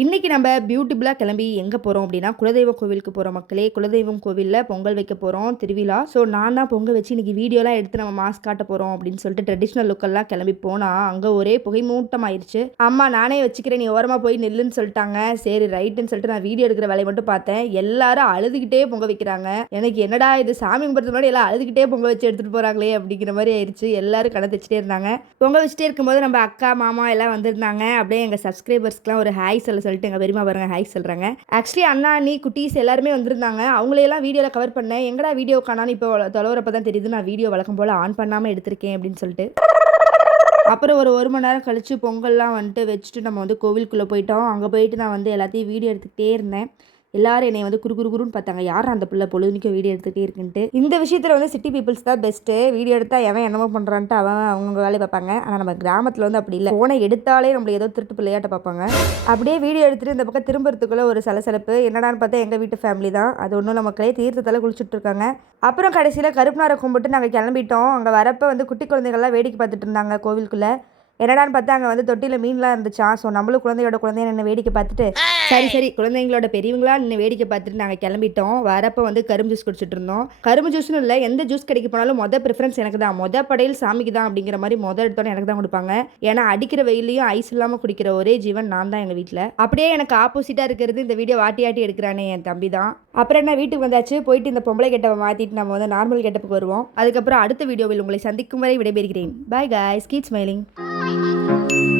இன்றைக்கி நம்ம பியூட்டிஃபுல்லாக கிளம்பி எங்கே போகிறோம் அப்படின்னா குலதெய்வ கோவிலுக்கு போகிற மக்களே. குலதெய்வம் கோவிலில் பொங்கல் வைக்க போகிறோம் திருவிழா. ஸோ நான் தான் பொங்கல் வச்சு இன்றைக்கி வீடியோலாம் எடுத்து நம்ம மாஸ்க் காட்ட போகிறோம் அப்படின்னு சொல்லிட்டு ட்ரெடிஷ்னல் லுக்கெல்லாம் கிளம்பி போனால் அங்கே ஒரே புகை மூட்டம் ஆயிடுச்சு அம்மா நானே வச்சுக்கிறேன் நீ ஓரமாக போய் நில்லுன்னு சொல்லிட்டாங்க. சரி ரைட்டுன்னு சொல்லிட்டு நான் வீடியோ எடுக்கிற வேலையை மட்டும் பார்த்தேன். எல்லாரும் அழுதுகிட்டே பொங்க வைக்கிறாங்க. எனக்கு என்னடா இது சாமி கும்பிட்றது முன்னாடி எல்லாம் அழுதுகிட்டே பொங்க வச்சு எடுத்துகிட்டு போகிறாங்களே அப்படிங்கிற மாதிரி ஆயிடுச்சு எல்லாரும் கடை தைச்சிட்டே இருந்தாங்க. பொங்க வச்சுட்டே இருக்கும்போது நம்ம அக்கா மாமா எல்லாம் வந்திருந்தாங்க. அப்படியே எங்கள் சப்ஸ்கிரைபர்ஸ்க்குலாம் ஒரு ஹாய் சொல்ல சொல்லிட்டு எங்கள் பெரியமா பாருங்க ஹாய் சொல்கிறாங்க ஆக்சுவலி அண்ணா அண்ணி குட்டீஸ் எல்லாருமே வந்திருந்தாங்க. அவங்களையெல்லாம் வீடியோவில் கவர் பண்ணேன். எங்கடா வீடியோ காணான்னு இப்போ தொலைவரப்போ தான் தெரியுது. நான் வீடியோ வழக்கம் போல் ஆன் பண்ணாமல் எடுத்திருக்கேன் அப்படின்னு சொல்லிட்டு. அப்புறம் ஒரு ஒரு மணி நேரம் கழித்து பொங்கல்லாம் வந்துட்டு வச்சுட்டு நம்ம வந்து கோவிலுக்குள்ளே போயிட்டோம். அங்கே போயிட்டு நான் வந்து எல்லாத்தையும் வீடியோ எடுத்துக்கிட்டே இருந்தேன். எல்லாரும் என்னை வந்து குறு குறு குருன்னு பார்த்தாங்க. யாரும் அந்த பிள்ளை பொழுதுனிக்கும் வீடியோ எடுத்துகிட்டே இருக்குன்ட்டு. இந்த விஷயத்தில் வந்து சிட்டி பீப்புள்ஸ் தான் பெஸ்ட்டு வீடியோ எடுத்தால் எவன் என்னமோ பண்ணுறான்ட்டு அவன் அவங்க வேலையை பார்ப்பாங்க. ஆனால் நம்ம கிராமத்தில் வந்து அப்படி இல்லை. ஃபோனை எடுத்தாலே நம்மளை ஏதோ திருட்டு பிள்ளையாட்ட பார்ப்பாங்க. அப்படியே வீடியோ எடுத்துகிட்டு இந்த பக்கம் திரும்புறதுக்குள்ளே ஒரு சலசலப்பு. என்னடான்னு பார்த்தா எங்கள் வீட்டு ஃபேமிலி தான். அது ஒன்றும் நமக்களே தீர்த்தத்தில் குளிச்சுட்டு இருக்காங்க. அப்புறம் கடைசியில் கருப்புனாரை கும்பிட்டு நாங்கள் கிளம்பிட்டோம். அங்கே வரப்போ வந்து குட்டி குழந்தைகள்லாம் வேடிக்கை பார்த்துட்டு இருந்தாங்க கோவிலுக்குள்ளே. என்னடான்னு பார்த்தா அங்கே வந்து தொட்டியில் மீன்லாம் இருந்துச்சா? ஸோ நம்மளும் குழந்தையோட குழந்தைய நின்று வேடிக்கை பார்த்துட்டு சரி சரி குழந்தைங்களோட பெரியவங்களா நின்று வேடிக்கை பார்த்துட்டு நாங்கள் கிளம்பிட்டோம். வரப்போ வந்து கரும்பு ஜூஸ் குடிச்சிட்டு இருந்தோம். கரும்பு ஜூஸ்னு இல்லை எந்த ஜூஸ் கிடைக்க போனாலும் மொதல் ப்ரிஃபரன்ஸ் எனக்கு தான். மொதல் படையில் சாமிக்கு தான் அப்படிங்கிற மாதிரி மொதல் எடுத்தோன்னே எனக்கு தான் கொடுப்பாங்க. ஏன்னா அடிக்கிற வெயிலையும் ஐஸ் இல்லாமல் குடிக்கிற ஒரே ஜீவன் நான் தான் எங்கள் வீட்டில் அப்படியே எனக்கு ஆப்போசிட்டாக இருக்கிறது இந்த வீடியோ வாட்டி ஆட்டி எடுக்கிறானே என் தம்பி தான். அப்புறம் என்ன வீட்டுக்கு வந்தாச்சு. போயிட்டு இந்த பொம்பளை கெட்டவை மாற்றிட்டு நம்ம வந்து நார்மல் கெட்டப்புக்கு வருவோம். அதுக்கப்புறம் அடுத்த வீடியோவில் உங்களை சந்திக்கும் வரை விடைபெறுகிறேன். பாய் guys. கீட் ஸ்மைலிங் い。